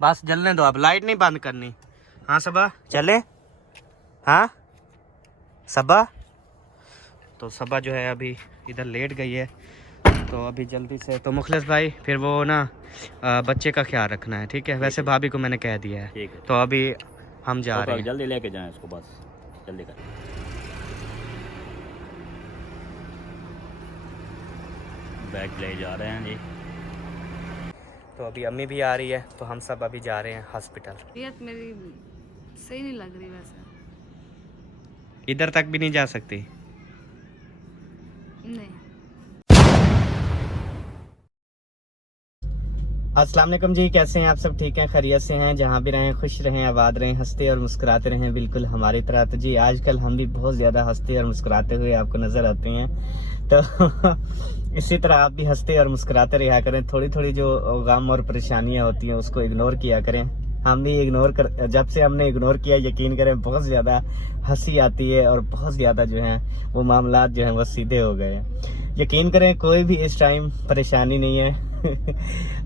बस जलने दो, अब लाइट नहीं बंद करनी। हाँ सबा चले, हाँ सबा। तो सबा जो है अभी इधर लेट गई है, तो अभी जल्दी से तो मुखलिस भाई फिर वो ना बच्चे का ख्याल रखना है, ठीक है। वैसे भाभी को मैंने कह दिया है, तो अभी हम जा रहे हैं। जल्दी लेके जाएं इसको, बस जल्दी कर। बैग ले जा रहे हैं जी। तो अभी अम्मी भी आ रही है, तो हम सब अभी जा रहे हैं हॉस्पिटल। तबीयत मेरी सही नहीं लग रही वैसे। इधर तक भी नहीं जा सकती? नहीं। अस्सलाम वालेकुम जी, कैसे हैं आप सब? ठीक हैं, खैरियत से हैं? जहाँ भी रहें खुश रहें, आबाद रहें, हंसते और मुस्कुराते रहें, बिल्कुल हमारी तरह। तो जी आजकल हम भी बहुत ज़्यादा हंसते और मुस्कुराते हुए आपको नज़र आते हैं, तो इसी तरह आप भी हंसते और मुस्कुराते रहा करें। थोड़ी थोड़ी जो गम और परेशानियाँ होती हैं उसको इग्नोर किया करें। हम भी जब से हमने इग्नोर किया, यकीन करें बहुत ज़्यादा हंसी आती है और बहुत ज़्यादा जो है वो मामलात जो हैं वो सीधे हो गए हैं। यकीन करें कोई भी इस टाइम परेशानी नहीं है।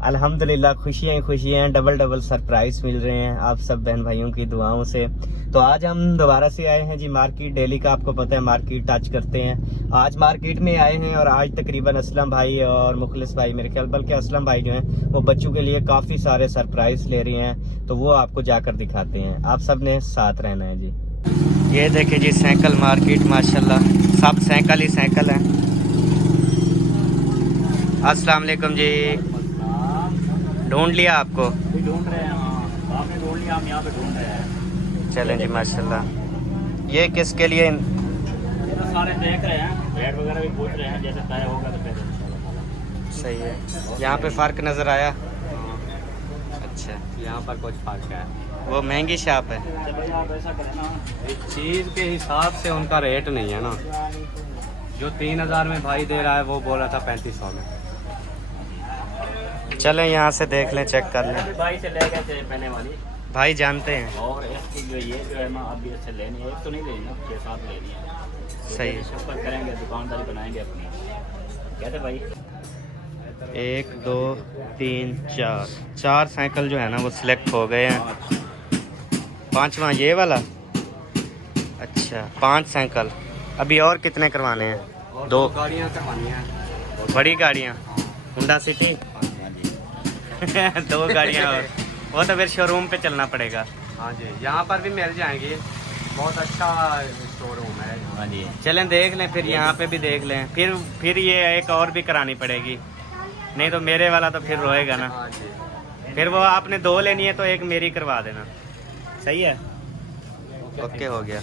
अल्हम्दुलिल्लाह खुशियाँ ही खुशियाँ हैं, डबल डबल सरप्राइज मिल रहे हैं आप सब बहन भाइयों की दुआओं से। तो आज हम दोबारा से आए हैं जी मार्केट। डेली का आपको पता है मार्केट टच करते हैं। आज मार्केट में आए हैं और आज तकरीबन असलम भाई और मुखलिस भाई, मेरे ख्याल बल्कि असलम भाई जो हैं वो बच्चों के लिए काफ़ी सारे सरप्राइज ले रहे हैं, तो वो आपको जाकर दिखाते हैं। आप सब ने साथ रहना है जी। ये देखिए जी साइकिल मार्केट, माशाल्लाह सब साइकिल ही साइकिल है। अस्सलाम वालेकुम जी। ढूंढ लिया आपको? ढूंढ रहे हैं, हाँ आपने ढूंढ लिया, हम यहाँ पे ढूंढ रहे हैं। चलें जी माशाल्लाह। ये किसके लिए? ये तो सारे देख रहे हैं, रेट वगैरह भी पूछ रहे हैं, जैसे तय होगा तो फिर इंशाल्लाह। सही है। यहाँ पे फ़र्क नज़र आया? अच्छा, यहाँ पर कुछ फर्क है। वो महंगी शॉप है। तो भाई आप ऐसा करें ना, इस चीज़ के हिसाब से उनका रेट नहीं है ना। जो 3000 में भाई दे रहा है वो बोल रहा था 3500 में। चलें यहाँ से देख लें, चेक कर लें। भाई से ले गए थे पहले वाली, भाई जानते हैं। और इसकी जो ये जो है ना अभी इससे लेनी है, एक तो नहीं लेनी ना, 6-7 लेनी है। सही है। ऊपर करेंगे, दुकानदारी बनाएंगे अपनी। कहते भाई 1 2 3 4 साइकिल जो है ना वो सिलेक्ट हो गए हैं। 5वां ये वाला। अच्छा 5 साइकिल। अभी और कितने करवाने हैं? और 2 गाड़ियाँ करवानी है। बड़ी गाड़ियाँ, होंडा सिटी। 2 गाड़ियाँ और, वो तो फिर शोरूम पे चलना पड़ेगा। हाँ जी, यहाँ पर भी मिल जाएंगी, बहुत अच्छा शोरूम है। हाँ जी, चलें देख लें, फिर यहाँ पे भी देख लें, फिर ये एक और भी करानी पड़ेगी, नहीं तो मेरे वाला तो फिर रोएगा ना। हाँ जी, फिर वो आपने 2 लेनी है तो एक मेरी करवा देना। सही है, ओके हो गया।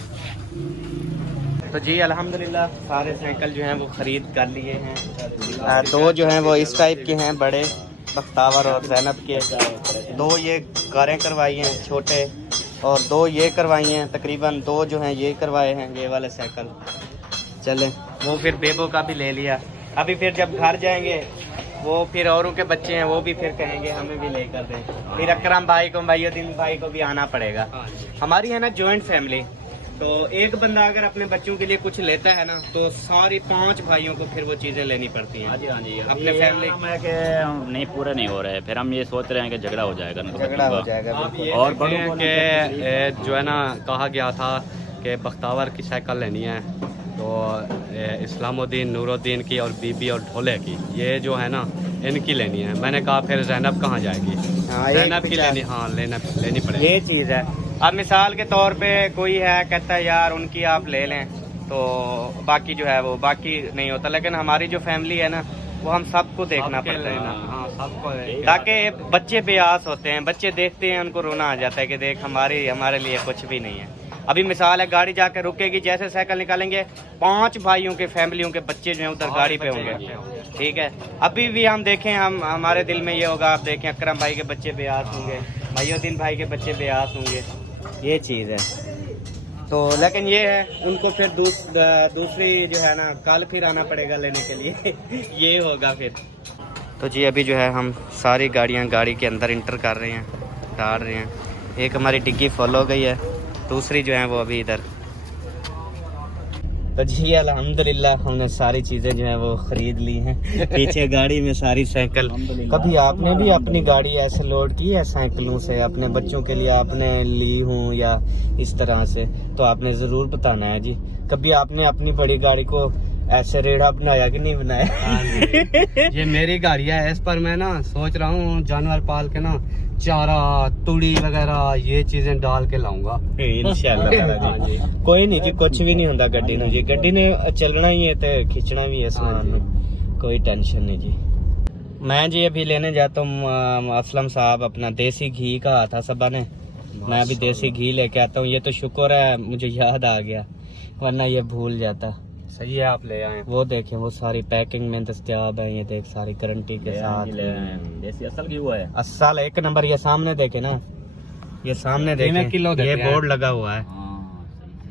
तो जी अल्हम्दुलिल्लाह सारे साइकिल जो हैं वो ख़रीद कर लिए हैं। 2 जो हैं वो इस टाइप के हैं, बड़े बख्तावर और ज़ैनब के। 2 ये कारें करवाई हैं छोटे, और 2 ये करवाई हैं। तकरीबन 2 जो हैं ये करवाए हैं, ये वाले साइकिल। चलें, वो फिर बेबो का भी ले लिया। अभी फिर जब घर जाएंगे वो फिर औरों के बच्चे हैं वो भी फिर कहेंगे हमें भी लेकर दें। फिर अकरम भाई को, भाईउद्दीन भाई को भी आना पड़ेगा। हमारी है ना जॉइंट फैमिली, तो एक बंदा अगर अपने बच्चों के लिए कुछ लेता है ना तो सारी 5 भाइयों को फिर वो चीज़ें लेनी पड़ती हैं। हाँ जी, हाँ जी। अपने फैमिली में के नहीं पूरे नहीं हो रहे, फिर हम ये सोच रहे हैं कि झगड़ा हो जाएगा ना, झगड़ा हो जाएगा। आप ये और देखें बड़ों को कि जो है ना कहा गया था कि बख्तावर की साइकिल लेनी है, तो इस्लामुद्दीन, नूरुद्दीन की और बीबी और ढोले की, ये जो है ना इनकी लेनी है। मैंने कहा फिर ज़ैनब कहाँ जाएगी? हाँ, ज़ैनब की लेनी, हाँ लेनी पड़ेगी। ये चीज़ है। अब मिसाल के तौर पे कोई है कहता है यार उनकी आप ले लें, तो बाकी जो है वो बाकी नहीं होता। लेकिन हमारी जो फैमिली है ना वो हम सबको देखना पड़ता है ना, हाँ सबको, ताकि बच्चे बेआस होते हैं, बच्चे देखते हैं उनको रोना आ जाता है कि देख हमारे लिए कुछ भी नहीं है। अभी मिसाल है गाड़ी जाके रुकेगी, जैसे साइकिल निकालेंगे 5 भाइयों के फैमिलियों के बच्चे जो हैं उधर गाड़ी पे होंगे, ठीक है। अभी भी हम देखें, हमारे दिल में ये होगा, आप देखें अकरम भाई के बच्चे बेआस होंगे, भाईउद्दीन भाई के बच्चे बेआस होंगे, ये चीज़ है। तो लेकिन ये है उनको फिर दूसरी जो है ना कल फिर आना पड़ेगा लेने के लिए। ये होगा फिर। तो जी अभी जो है हम सारी गाड़ियाँ गाड़ी के अंदर इंटर कर रहे हैं, डाल रहे हैं। एक हमारी डिग्गी फुल हो गई है, दूसरी जो है वो अभी इधर। तो जी अल्हम्दुलिल्लाह हमने सारी चीज़ें जो है वो ख़रीद ली हैं। पीछे गाड़ी में सारी साइकिल। कभी आपने भी अपनी गाड़ी ऐसे लोड की है साइकिलों से, अपने बच्चों के लिए आपने ली हूँ या इस तरह से, तो आपने ज़रूर बताना है जी। कभी आपने अपनी बड़ी गाड़ी को ऐसे रेढ़ा बनाया कि नहीं बनाया? ये मेरी गाड़ी है, इस पर मैं ना सोच रहा हूँ जानवर पाल के ना चारा तुड़ी वगैरह ये चीजें डाल के लाऊंगा इंशाल्लाह जी। कोई नहीं जी, कुछ भी नहीं होता गड्डी ने जी, गड्डी ने चलना ही है तो खींचना भी है सामान, कोई टेंशन नहीं जी। मैं जी अभी लेने जाता हूँ असलम साहब अपना देसी घी कहा था सबा ने, मैं अभी देसी घी लेके आता हूँ। ये तो शुक्र है मुझे याद आ गया, वरना ये भूल जाता। सही है आप ले आए। वो देखें वो सारी पैकिंग में दस्तियाब है, ये देख सारी गारंटी के साथ। देसी असल घी हुआ है, असल एक नंबर। ये सामने देखे ना, ये सामने देखे किलो ये बोर्ड लगा हुआ है,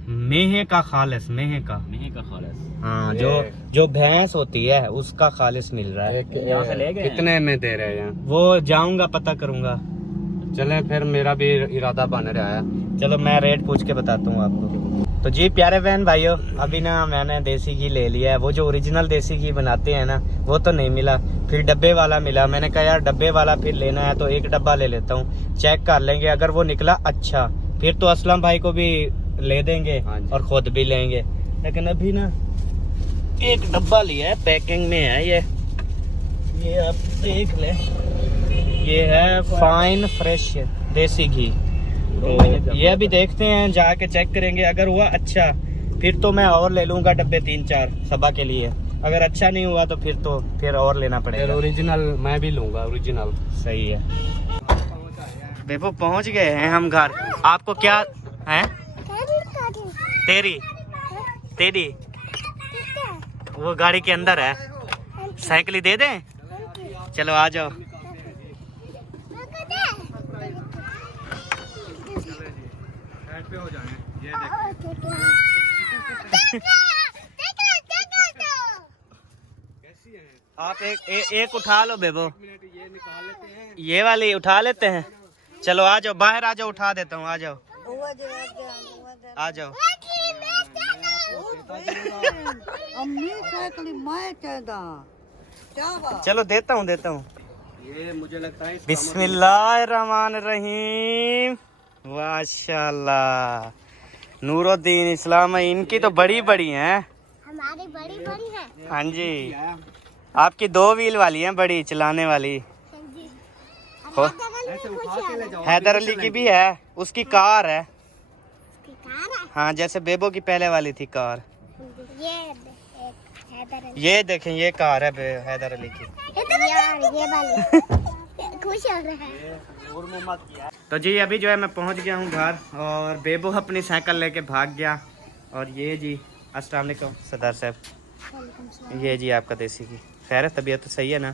मेहे का खालिस, मेहे का खालिस। हाँ, जो भैंस होती है उसका खालिस मिल रहा है। यहाँ से ले गए कितने में दे रहे हैं? वो जाऊंगा पता करूंगा। चले फिर मेरा भी इरादा बन रहा है। चलो मैं रेट पूछ के बताता हूँ आपको। तो जी प्यारे बहन भाइयों, अभी ना मैंने देसी घी ले लिया है। वो जो ओरिजिनल देसी घी बनाते हैं ना वो तो नहीं मिला, फिर डब्बे वाला मिला। मैंने कहा यार डब्बे वाला फिर लेना है तो एक डब्बा ले लेता हूँ, चेक कर लेंगे। अगर वो निकला अच्छा फिर तो असलम भाई को भी ले देंगे और खुद भी लेंगे। लेकिन अभी ना एक डब्बा लिया है, पैकिंग में है ये आप देख ले। ये है फाइन फ्रेश देसी घी। तो ये अभी देखते हैं, जाके चेक करेंगे। अगर हुआ अच्छा फिर तो मैं और ले लूंगा डब्बे 3-4 सबा के लिए। अगर अच्छा नहीं हुआ तो फिर और लेना पड़ेगा। ओरिजिनल मैं भी लूंगा, ओरिजिनल। सही है। बेबो पहुंच गए हैं हम घर। आपको क्या है? तेरी वो गाड़ी के अंदर है, साइकिल दे दें? चलो आ जाओ। पे हो जाए ये कैसी है? आप एक उठा लो बेबो, ये निकाल लेते हैं, ये वाली उठा लेते हैं। चलो आ जाओ, बाहर आ जाओ, उठा देता हूँ। आ जाओ आ जाओ। चलो देता हूँ। ये मुझे लगता है बिस्मिल्लाहिर्रहमानिर्रहीम। माशाल्लाह, नूरुद्दीन इस्लाम। इनकी तो बड़ी बड़ी हैं, हमारी बड़ी है। हाँ जी, आपकी 2 व्हील वाली हैं, बड़ी चलाने वाली। हैदर अली की भी है, उसकी कार है। हाँ, जैसे बेबो की पहले वाली थी कार। ये देखें, ये कार है हैदर अली की। ये वाली खुश हो रहा है। तो जी अभी जो है मैं पहुंच गया हूं घर, और बेबो अपनी साइकिल लेके भाग गया। और ये जी अस्सलाम वालेकुम सरदार साहब, ये जी आपका देसी घी। खैर है, तबीयत तो सही है ना?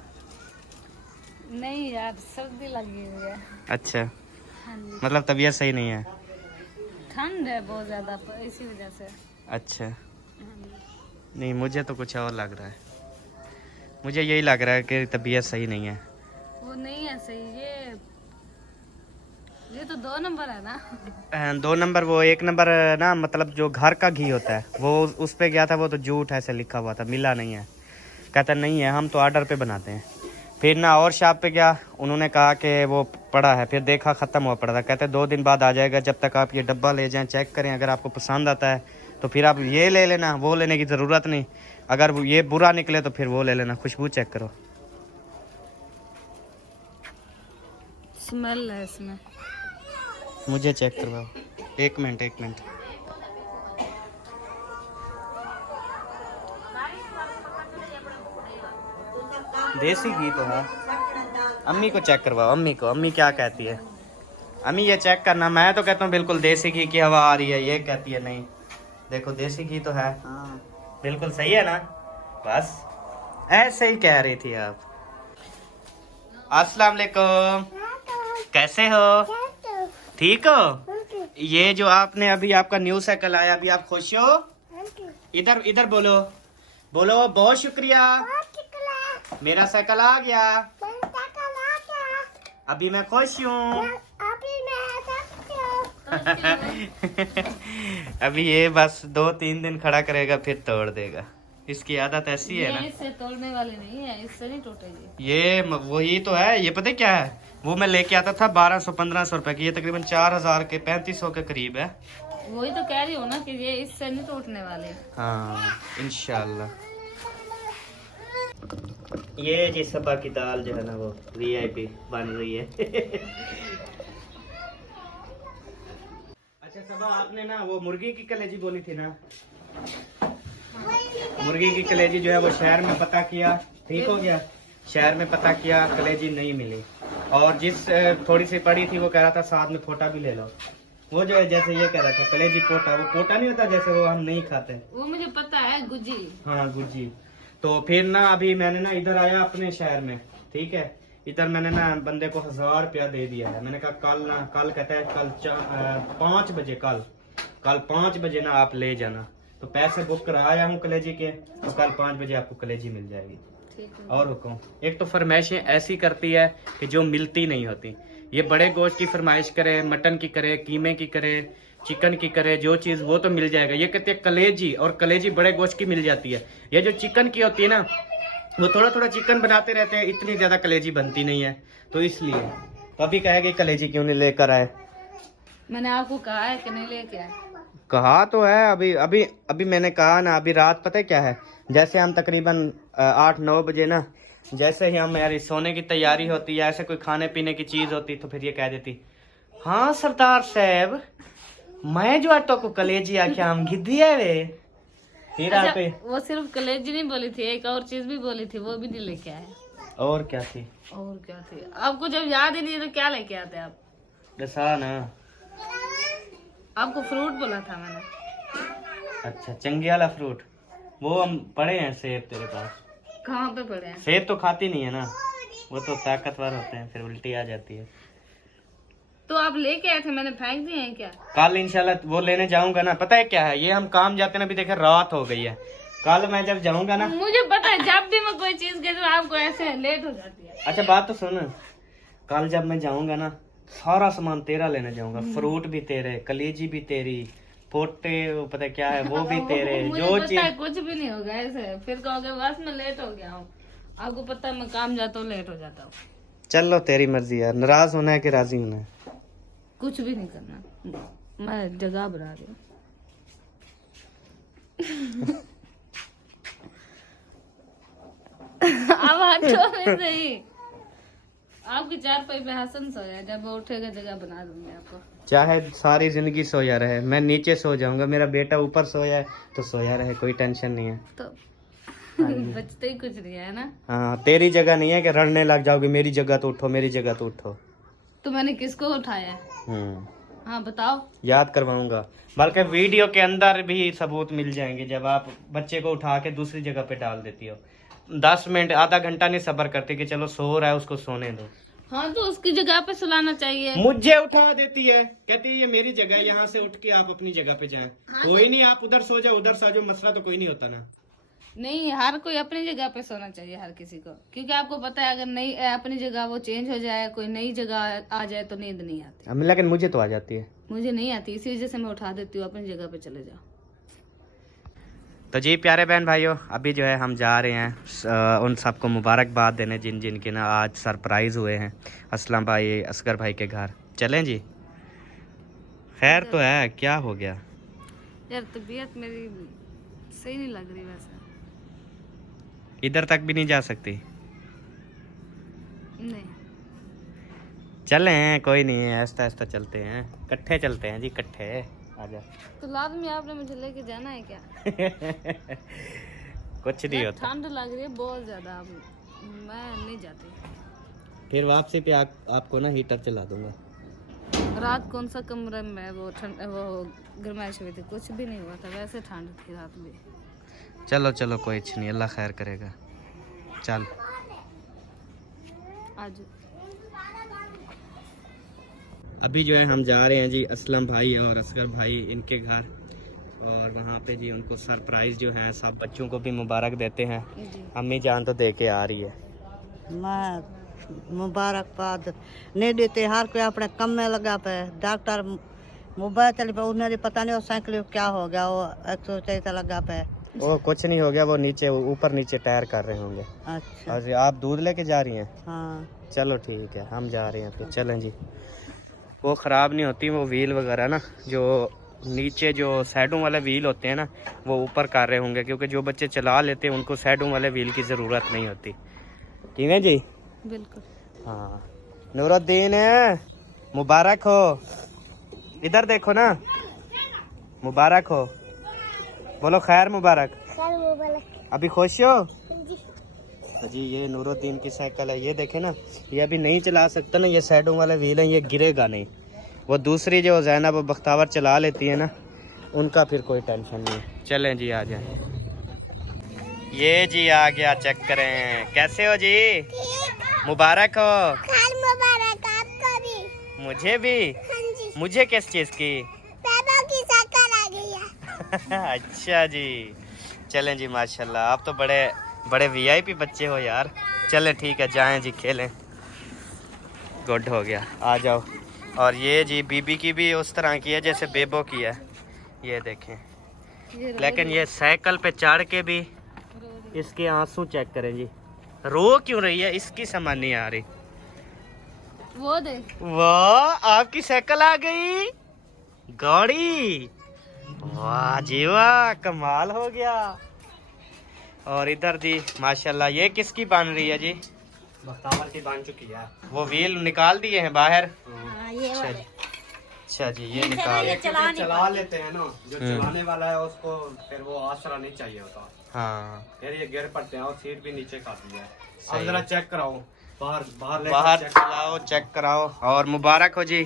नहीं यार, सर्दी लगी हुई है। अच्छा, हाँ जी, मतलब तबीयत सही नहीं है? ठंड है बहुत ज्यादा, इसी वजह से। अच्छा, नहीं मुझे तो कुछ और लग रहा है। मुझे यही लग रहा है कि तबीयत सही नहीं है। वो नहीं है सही, ये तो 2 नंबर है ना। 2 नंबर, वो 1 नंबर ना, मतलब जो घर का घी होता है वो उस पे गया था, वो तो झूठ ऐसे लिखा हुआ था, मिला नहीं है। कहता नहीं है, हम तो ऑर्डर पे बनाते हैं। फिर ना और शॉप पे गया, उन्होंने कहा कि वो पड़ा है, फिर देखा ख़त्म हुआ पड़ा था। कहते 2 दिन बाद आ जाएगा, जब तक आप ये डब्बा ले जाएं, चेक करें, अगर आपको पसंद आता है तो फिर आप ये ले लेना, वो लेने की ज़रूरत नहीं। अगर ये बुरा निकले तो फिर वो ले लेना। खुशबू चेक करो, स्मेल है इसमें। मुझे चेक करवाओ। एक मिनट। देसी घी तो है। अम्मी को चेक करवाओ, अम्मी क्या कहती है? अम्मी ये चेक करना। मैं तो कहता हूँ बिल्कुल देसी घी की हवा आ रही है, ये कहती है नहीं। देखो देसी घी तो है, बिल्कुल सही है ना? बस ऐसे ही कह रही थी आप। अस्सलाम वालेकुम, कैसे हो? ठीक हो? ये जो आपने अभी आपका न्यू साइकिल आया, अभी आप खुश हो? इधर बोलो बहुत शुक्रिया, मेरा साइकिल आ गया, अभी मैं खुश हूँ। अभी ये बस 2-3 दिन खड़ा करेगा फिर तोड़ देगा। इसकी आदत ऐसी है ना। इससे तोड़ने वाली नहीं है, इससे नहीं टूटेगी। ये वही तो है। ये पता है क्या है, वो मैं लेके आता था 1200-1500 रुपए की, ये तकरीबन 4000 के 3500 के करीब है। वही तो कह रही हूँ ना कि ये इससे नहीं टूटने वाले। हाँ इंशाल्लाह। ये जी सबा की दाल जो है ना वो VIP बन रही है। अच्छा सबा, आपने ना वो मुर्गी की कलेजी बोली थी ना, मुर्गी की कलेजी जो है वो शहर में पता किया, ठीक हो गया। शहर में पता किया, कलेजी नहीं मिली। और जिस थोड़ी सी पड़ी थी वो कह रहा था साथ में पोटा भी ले लो। वो जो है जैसे ये कह रहा था कलेजी पोटा, वो पोटा नहीं होता जैसे, वो हम नहीं खाते। वो मुझे पता है, गुजी। हाँ गुजी। तो फिर ना अभी मैंने ना इधर आया अपने शहर में, ठीक है। इधर मैंने ना बंदे को 1000 रुपया दे दिया है। मैंने कहा कल कहता है कल 5 बजे, कल 5 बजे ना आप ले जाना। तो पैसे बुक कराया हूँ कलेजी के, तो कल 5 बजे आपको कलेजी मिल जाएगी। और हुक्म। एक तो फरमाइशें ऐसी करती है कि जो मिलती नहीं होती। ये बड़े गोश्त की फरमाइश करे, मटन की करे, कीमे की करे, चिकन की करे, जो चीज़ वो तो मिल जाएगा। ये कहते हैं कलेजी, और कलेजी बड़े गोश्त की मिल जाती है। ये जो चिकन की होती है ना, वो थोड़ा थोड़ा चिकन बनाते रहते हैं, इतनी ज़्यादा कलेजी बनती नहीं है। तो इसलिए तो अभी कहेगी कलेजी क्यों नहीं लेकर आए। मैंने आपको कहा है कि नहीं लेके आए। कहा तो है, अभी मैंने कहा ना। अभी रात पता है क्या है, जैसे हम तकरीबन 8-9 बजे ना, जैसे ही हमारी सोने की तैयारी होती है, ऐसे कोई खाने पीने की चीज़ होती, तो फिर ये कह देती, हाँ सरदार साहब मैं जो तो को कलेजी आख्या हम घिद्दी है वे। फिर अच्छा, आप वो सिर्फ कलेजी नहीं बोली थी, एक और चीज भी बोली थी, वो भी नहीं लेके आए। और क्या थी? और क्या थी? आपको जब याद ही नहीं है तो क्या लेके आते आप? दसा ना। आपको फ्रूट बोला था मैंने। अच्छा चंगी वाला फ्रूट, वो हम पड़े हैं। सेब तेरे पास? कहाँ पे पड़े हैं? सेब तो खाती नहीं है ना, वो तो ताकतवर होते हैं, फिर उल्टी आ जाती है। तो आप लेके आए थे, मैंने फेंक दिए हैं क्या? कल इंशाल्लाह वो लेने जाऊंगा ना। पता है क्या है, ये हम काम जाते ना, अभी देखे रात हो गई है। कल मैं जब जाऊंगा ना, मुझे पता है जब भी मैं कोई चीज कहती हूँ आपको ऐसे लेट हो जाती है। अच्छा बात तो सुन, कल जब मैं जाऊंगा ना, सारा सामान तेरा लेने जाऊंगा। फ्रूट भी तेरे, कलेजी भी तेरी, पोटे पता है क्या है वो भी तेरे। मुझे जो पता है कुछ भी नहीं होगा ऐसे, फिर कहोगे बस मैं लेट हो गया हूँ। आपको पता है मैं काम जाता हूँ, लेट हो जाता हूँ। चलो तेरी मर्जी यार, नाराज होना है कि राजी होना है? कुछ भी नहीं करना, मैं जगह बना रही हूँ। अब हटो में से ही। आपकी चारपाई पे हसन सोया, जब वो उठेगा जगह बना दूंगी आपको। चाहे सारी जिंदगी सोया रहे, मैं नीचे सो जाऊंगा, मेरा बेटा ऊपर सोया है तो सोया रहे, कोई टेंशन नहीं है। तो बचते ही कुछ नहीं है ना। हाँ तेरी जगह नहीं है कि रड़ने लग जाओगे, मेरी जगह तो उठो, मेरी जगह तो उठो। तो मैंने किसको उठाया है? हाँ बताओ। याद करवाऊंगा, बल्कि वीडियो के अंदर भी सबूत मिल जाएंगे जब आप बच्चे को उठा के दूसरी जगह पे डाल देती हो। 10 मिनट आधा घंटा नहीं सब्र करती कि चलो सो रहा है उसको सोने दो। हाँ तो उसकी जगह पे सुलाना चाहिए। मुझे उठा देती है, कहती है ये मेरी जगह है, यहाँ से उठ के आप अपनी जगह पे जाएं। कोई नहीं, आप उधर सो जाओ, उधर सो जाओ, मसला तो कोई नहीं होता ना। नहीं, हर कोई अपनी जगह पे सोना चाहिए, हर किसी को। क्योंकि आपको पता है अगर नई अपनी जगह वो चेंज हो जाए, कोई नई जगह आ जाए तो नींद नहीं आती। लेकिन मुझे तो आ जाती है। मुझे नहीं आती, इसी वजह से मैं उठा देती हूँ, अपनी जगह पे चले जाओ। तो जी प्यारे बहन भाइयों, अभी जो है हम जा रहे हैं उन सबको मुबारकबाद देने जिन जिन के ना आज सरप्राइज़ हुए हैं, असलम भाई, असगर भाई के घर। चलें जी? खैर तो है, क्या हो गया यार? तबीयत मेरी सही नहीं लग रही वैसे। इधर तक भी नहीं जा सकती? नहीं चले हैं, कोई नहीं है, आहिस्ता आहिस्ता चलते हैं, इकट्ठे चलते हैं जी, इकट्ठे। आजा। तो लाजमी आपने मुझे लेके जाना है क्या? कुछ नहीं होता। ठंड लग रही है बहुत ज्यादा, मैं नहीं जाती। फिर वापसी पे आपको ना हीटर चला दूंगा। रात कौन सा कमरे में वो गर्माइश हुई थी, कुछ भी नहीं हुआ था, वैसे ठंड थी रात में। चलो चलो कोई नहीं, अल्लाह खैर करेगा। चल आज अभी जो है हम जा रहे हैं जी असलम भाई और असगर भाई इनके घर, और वहाँ पे जी उनको सरप्राइज़ जो है सब बच्चों को भी मुबारक देते हैं। अम्मी जान तो दे के आ रही है। मैं मुबारकबाद नहीं देते, हर कोई अपने कम में लगा पे। डॉक्टर मोबाइल चली पे उन्हें पता नहीं वो साइकिल क्या हो गया, वो 140 लगा पे। वो कुछ नहीं हो गया, वो नीचे ऊपर नीचे टायर कर रहे होंगे। अच्छा और आप दूध लेके जा रही हैं? हाँ। चलो ठीक है, हम जा रहे हैं फिर। चलें जी। वो ख़राब नहीं होती वो व्हील वगैरह ना, जो नीचे जो साइडों वाले व्हील होते हैं ना, वो ऊपर कर रहे होंगे, क्योंकि जो बच्चे चला लेते हैं उनको साइडों वाले व्हील की ज़रूरत नहीं होती। ठीक है जी? बिल्कुल। हाँ, नूरुद्दीन मुबारक हो, इधर देखो ना, मुबारक हो, बोलो खैर मुबारक। सर वो वाला अभी खुश हो? जी। तो जी ये नूरुद्दीन की साइकिल है, ये देखे ना, ये अभी नहीं चला सकता ना, ये साइडों वाले व्हील है, ये गिरेगा नहीं। वो दूसरी जो ज़ैनब वो बख्तावर चला लेती है ना, उनका फिर कोई टेंशन नहीं है। चलें जी, आ जाएं। ये जी आ गया, चेक करें। कैसे हो जी? मुबारक हो। खैर मुबारक आपको भी। मुझे भी? हाँ जी। मुझे किस चीज़ की? पापा की साइकिल आ गई है। अच्छा जी, चलें जी, माशाल्लाह आप तो बड़े बड़े वीआईपी बच्चे हो यार। चलें ठीक है, जाएं जी, खेलें। गुड हो गया, आ जाओ। और ये जी बीबी की भी उस तरह की है जैसे बेबो की है, ये देखें। लेकिन ये साइकिल पे चढ़ के भी इसके आंसू चेक करें जी, रो क्यों रही है, इसकी समझ नहीं आ रही। वो दे। वाह, आपकी साइकिल आ गई, गाड़ी। वाह जी वाह, कमाल हो गया। और इधर जी माशाल्लाह, ये किसकी बन रही है जी? बख्तावर की बन चुकी है। वो व्हील निकाल दिए हैं बाहर? ये अच्छा जी, अच्छा जी, ये निकाल। चला लेते हैं ना, जो चलाने वाला है उसको फिर वो आसरा नहीं चाहिए होता, हाँ, फिर ये गिर पड़ते हैं और सीट भी नीचे कर दी है। सही अब जरा है। चेक कराओ, बाहर बाहर बाहर चलाओ, चेक कराओ। और मुबारक हो जी।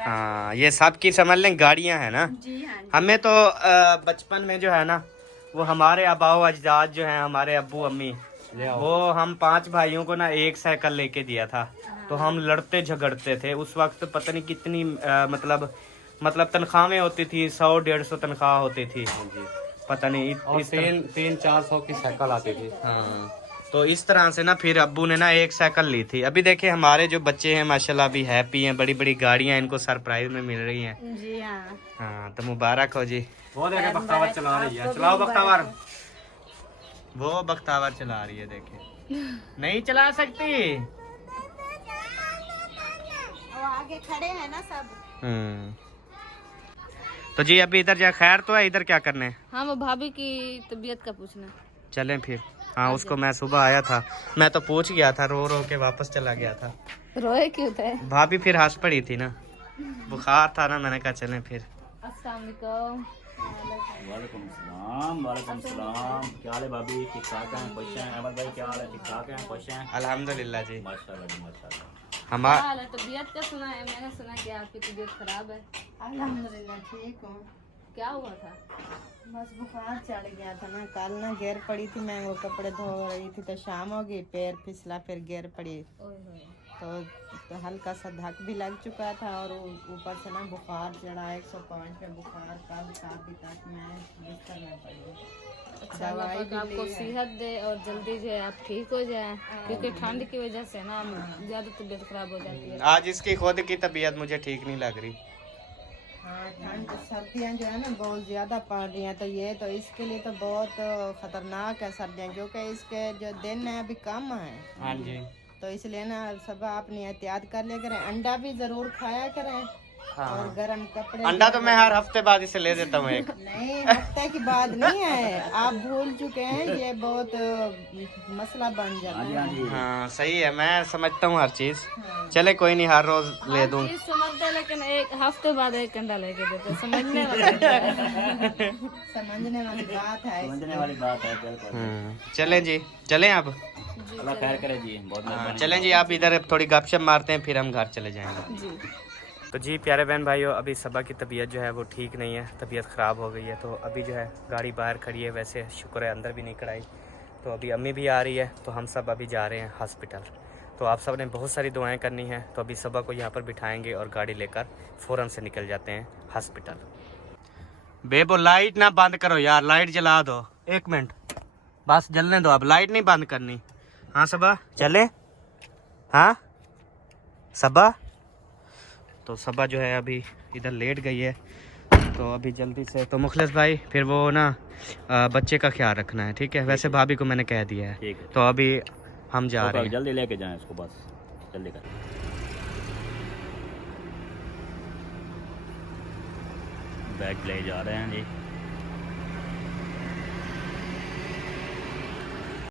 हाँ, ये सब की समझ लें गाड़ियाँ हैं ना। हमें तो बचपन में जो है ना, वो हमारे आबाओ अजदाद जो हैं, हमारे अब्बू अम्मी, वो हम 5 भाइयों को ना एक साइकिल लेके दिया था। तो हम लड़ते झगड़ते थे उस वक्त, पता नहीं कितनी मतलब तनख्वाहें होती थी, 100-150 तनख्वाह होती थी, पता नहीं। और 300-400 की साइकिल आती थी। हाँ, तो इस तरह से ना फिर अब्बू ने ना एक साइकिल ली थी। अभी देखिए हमारे जो बच्चे हैं माशाल्लाह अभी हैप्पी हैं, बड़ी बड़ी गाड़ियां इनको सरप्राइज में मिल रही हैं। जी हाँ। हाँ, तो मुबारक हो जी। वो देखे बख्तावर चला रही है, चलाओ बख्तावर। वो बख्तावर चला रही है, देखे। नहीं चला सकती। वो आगे खड़े हैं ना सब। तो जी अभी इधर जा, खैर तो है, इधर क्या करने? हाँ, वो भाभी की तबीयत का पूछना। चलें फिर। हाँ, उसको मैं सुबह आया था, मैं तो पूछ गया था, रो रो के वापस चला गया था। रोए क्यों थे? भाभी फिर हंस पड़ी थी ना, बुखार था ना, मैंने कहा चलें फिर। अस्सलाम वालेकुम। वालेकुम सलाम। वालेकुम सलाम। क्या हाल है भाभी? ठीक ठाक हैं, खुश हैं? अहमद भाई क्या हाल है? ठीक ठाक हैं, खुश हैं? अल्हम्दुलिल्लाह जी। माशाल्लाह जी, माशाल्लाह। क्या हमारा हाल है? तबीयत का सुना है, मैंने सुना कि आपकी तबीयत खराब है। अल्हम्दुलिल्लाह ठीक हूँ। क्या हुआ था? बस बुखार चढ़ गया था ना, कल ना गिर पड़ी थी, मैं वो कपड़े धो रही थी तो शाम हो गई, पैर फिसला, फिर गिर पड़ी। ओए होए। तो हल्का सा धक भी लग चुका था और ऊपर से ना बुखार चढ़ा 105 पे बुखार, कल अभी तक मैं बिस्तर में पड़ी। अच्छा, अल्लाह पाक आपको सेहत दे और जल्दी जो है आप ठीक हो जाए, क्योंकि ठंड की वजह से ना ज़्यादा तबीयत खराब हो जाती है। आज इसकी खुद की तबीयत मुझे ठीक नहीं लग रही। हाँ, ठंड सर्दियाँ जो है ना बहुत ज़्यादा पड़ रही हैं, तो ये तो इसके लिए तो बहुत ख़तरनाक है सर्दियाँ, क्योंकि इसके जो दिन है अभी कम है। हाँ जी। तो इसलिए ना सब अपनी एहतियात कर लिया करें, अंडा भी ज़रूर खाया करें। हाँ। और गर्म कपड़े। अंडा तो मैं हर हफ्ते बाद इसे ले देता हूँ एक। नहीं, हफ्ते की बात नहीं है, आप भूल चुके हैं, ये बहुत मसला बन जाता है। हाँ सही है, मैं समझता हूँ हर चीज। चले कोई नहीं, हर रोज ले दूँ। चीज़ समझते हैं, लेकिन एक हफ्ते बाद एक अंडा लेके देते, समझने वाला है। समझने वाली बात है। समझने वाली बात है, बिल्कुल। चलें जी, चलें आप। अल्लाह खैर करे जी, बहुत मेहरबानी। चलें जी, आप इधर थोड़ी गपशप मारते हैं, फिर हम घर चले जाएंगे। जी। तो जी प्यारे बहन भाइयों, अभी सबा की तबीयत जो है वो ठीक नहीं है, तबीयत ख़राब हो गई है। तो अभी जो है गाड़ी बाहर खड़ी है, वैसे शुक्र है अंदर भी नहीं कढ़ाई। तो अभी अम्मी भी आ रही है, तो हम सब अभी जा रहे हैं हॉस्पिटल। तो आप सब ने बहुत सारी दुआएं करनी है, तो अभी सबा को यहाँ पर बिठाएंगे और गाड़ी लेकर फ़ौरन से निकल जाते हैं हॉस्पिटल। बेबो लाइट ना बंद करो यार, लाइट जला दो, 1 मिनट बस जलने दो, अब लाइट नहीं बंद करनी। हाँ सबा चले? हाँ सबा तो सबा जो है अभी इधर लेट गई है, तो अभी जल्दी से तो मुखलिस भाई फिर वो ना बच्चे का ख्याल रखना है, ठीक है। वैसे भाभी को मैंने कह दिया है, ठीक है। तो अभी हम जा रहे हैं। जल्दी लेके जाएं इसको, बस जल्दी कर। बैग ले जा रहे हैं जी।